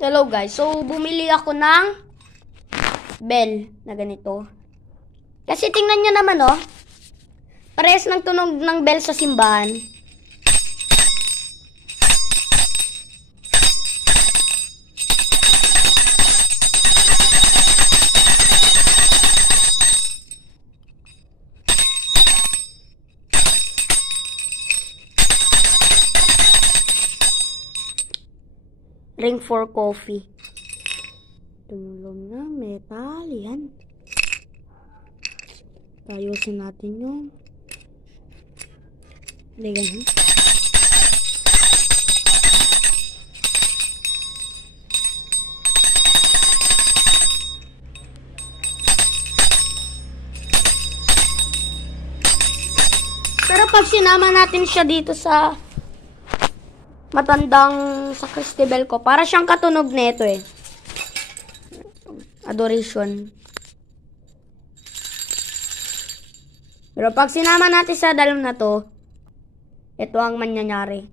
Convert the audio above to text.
Hello guys, so bumili ako ng bell na ganito. Kasi tingnan nyo naman oh, parehas ng tunog ng bell sa simbahan. Ring for coffee. Tumulong na, metal. Yan. Ayusin natin yung ganun. Pero pag sinama natin siya dito sa matandang sa Cristobal ko, para siyang katunog nito eh. Adoration. Pero pag sinama natin sa dalawang na to, ito ang mangyayari.